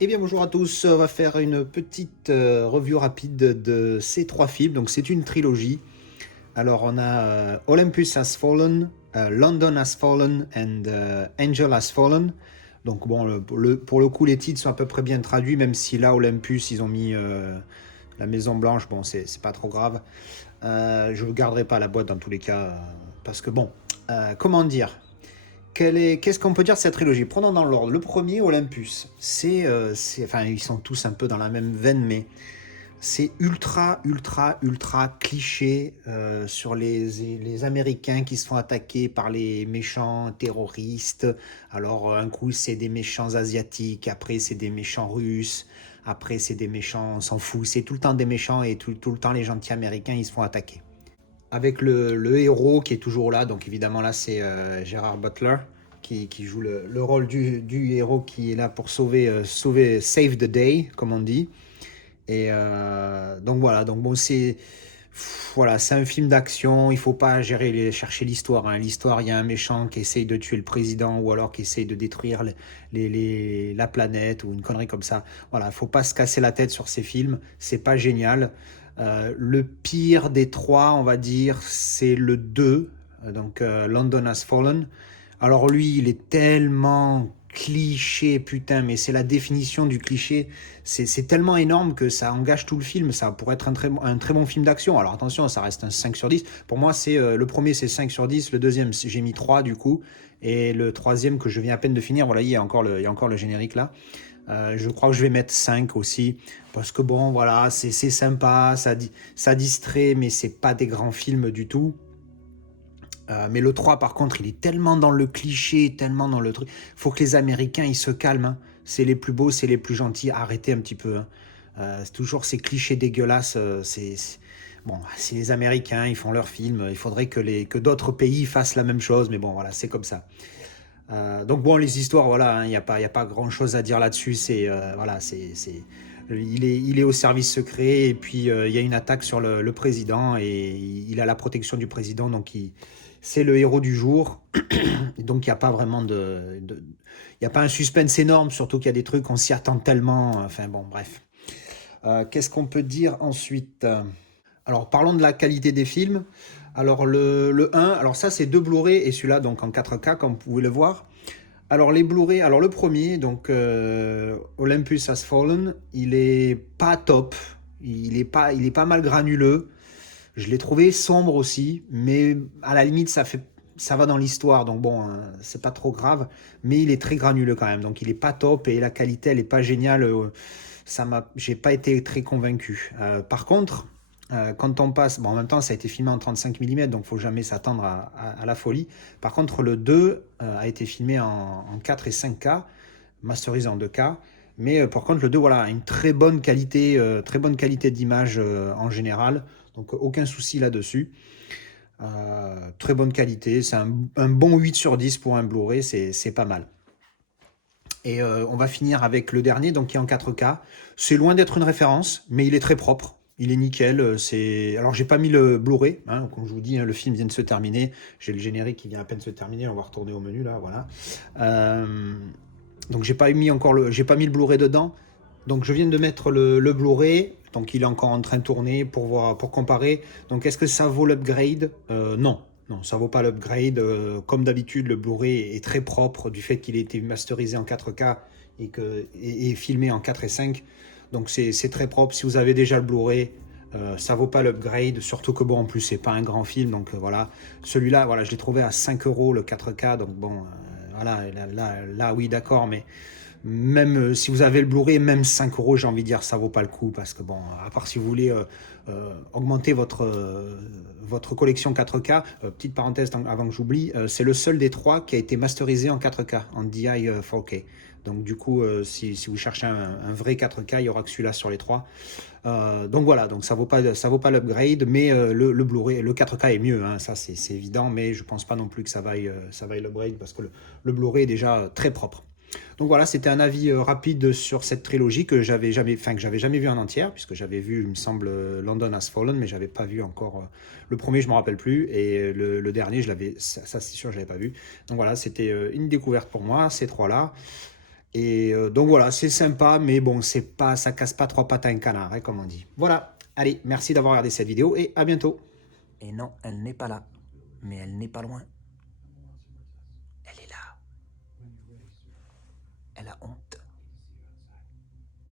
Eh bien bonjour à tous, on va faire une petite review rapide de ces trois films. Donc c'est une trilogie. Alors on a Olympus Has Fallen, London Has Fallen and Angel Has Fallen. Donc bon, pour le coup les titres sont à peu près bien traduits, même si là Olympus ils ont mis la Maison Blanche, bon c'est pas trop grave. Je ne garderai pas la boîte dans tous les cas, parce que bon, comment dire, qu'est-ce qu'on peut dire de cette trilogie? Prenons dans l'ordre. Le premier, Olympus. Enfin, ils sont tous un peu dans la même veine, mais c'est ultra, ultra, ultra cliché sur les Américains qui se font attaquer par les méchants terroristes. Alors, un coup, c'est des méchants asiatiques, après, c'est des méchants russes, après, c'est des méchants, on s'en fout. C'est tout le temps des méchants et tout le temps, les gentils Américains, ils se font attaquer. Avec le héros qui est toujours là, donc évidemment là c'est Gérard Butler qui joue le rôle du héros qui est là pour save the day, comme on dit. Et donc voilà, donc bon voilà, c'est un film d'action, il faut pas chercher l'histoire, hein. L'histoire, il y a un méchant qui essaye de tuer le président ou alors qui essaye de détruire la planète ou une connerie comme ça. Voilà, faut pas se casser la tête sur ces films, c'est pas génial. Le pire des trois, on va dire, c'est le 2, donc London Has Fallen. Alors lui, il est tellement cliché, putain, mais c'est la définition du cliché. C'est tellement énorme que ça engage tout le film. Ça pourrait être un très bon film d'action. Alors attention, ça reste un 5 sur 10. Pour moi, le premier, c'est 5 sur 10. Le deuxième, j'ai mis 3 du coup. Et le troisième, que je viens à peine de finir, voilà, il y a encore le générique là. Je crois que je vais mettre 5 aussi. Parce que bon, voilà, c'est sympa, ça distrait, mais c'est pas des grands films du tout. Mais le 3 par contre, il est tellement dans le cliché, tellement dans le truc. Faut que les Américains, ils se calment, hein. C'est les plus beaux, c'est les plus gentils. Arrêtez un petit peu, hein. C'est toujours ces clichés dégueulasses. Bon, c'est les Américains, ils font leurs films. Il faudrait que d'autres pays fassent la même chose. Mais bon, voilà, c'est comme ça. Donc bon, les histoires, voilà, hein, y a pas grand-chose à dire là-dessus. Voilà, il est au service secret et puis il y a une attaque sur le président et il a la protection du président, donc c'est le héros du jour. Donc il n'y a pas vraiment il y a pas un suspense énorme, surtout qu'il y a des trucs, on s'y attend tellement. Enfin bon, bref. Qu'est-ce qu'on peut dire ensuite? Alors parlons de la qualité des films. Alors le 1, alors ça c'est deux Blu-ray et celui-là donc en 4K comme vous pouvez le voir. Alors les Blu-ray, alors le premier, donc Olympus Has Fallen, il est pas top, il est pas mal granuleux. Je l'ai trouvé sombre aussi, mais à la limite ça va dans l'histoire, donc bon, hein, c'est pas trop grave, mais il est très granuleux quand même, donc il est pas top et la qualité elle est pas géniale. J'ai pas été très convaincu. Par contre, quand on passe, bon en même temps ça a été filmé en 35 mm, donc faut jamais s'attendre à la folie. Par contre le 2 a été filmé en 4 et 5K, masterisé en 2K. Mais par contre, le 2, voilà, une très bonne qualité d'image en général. Donc, aucun souci là-dessus. Très bonne qualité. C'est un bon 8 sur 10 pour un Blu-ray. C'est pas mal. Et on va finir avec le dernier, donc qui est en 4K. C'est loin d'être une référence, mais il est très propre. Il est nickel. Alors, j'ai pas mis le Blu-ray, hein, comme je vous dis, hein, le film vient de se terminer. J'ai le générique qui vient à peine de se terminer. On va retourner au menu là, voilà. Euh, donc j'ai pas mis le Blu-ray dedans. Donc je viens de mettre le Blu-ray, donc il est encore en train de tourner pour voir, pour comparer. Donc est-ce que ça vaut l'upgrade? Non, non, ça vaut pas l'upgrade. Comme d'habitude, le Blu-ray est très propre du fait qu'il ait été masterisé en 4K et filmé en 4 et 5. Donc c'est très propre. Si vous avez déjà le Blu-ray, ça vaut pas l'upgrade, surtout que bon, en plus c'est pas un grand film, donc voilà. Celui-là, voilà, je l'ai trouvé à 5 euros le 4K, donc bon, voilà, là, oui, d'accord, mais même si vous avez le Blu-ray, même 5 euros, j'ai envie de dire, ça vaut pas le coup, parce que bon, à part si vous voulez augmenter votre collection 4K, petite parenthèse avant que j'oublie, c'est le seul des trois qui a été masterisé en 4K, en DI 4K. Donc du coup, si vous cherchez un vrai 4K, il y aura que celui-là sur les trois. Donc voilà, donc ça vaut pas l'upgrade, mais le Blu-ray, le 4K est mieux, hein, ça c'est évident, mais je pense pas non plus que ça vaille l'upgrade parce que le Blu-ray est déjà très propre. Donc voilà, c'était un avis rapide sur cette trilogie que j'avais jamais vu en entière, puisque j'avais vu, il me semble, London Has Fallen, mais j'avais pas vu encore le premier, je me rappelle plus, et le dernier, ça c'est sûr, je l'avais pas vu. Donc voilà, c'était une découverte pour moi, ces trois-là. Et donc voilà, c'est sympa, mais bon, c'est pas, ça casse pas trois pattes à un canard, hein, comme on dit. Voilà, allez, merci d'avoir regardé cette vidéo et à bientôt. Et non, elle n'est pas là, mais elle n'est pas loin.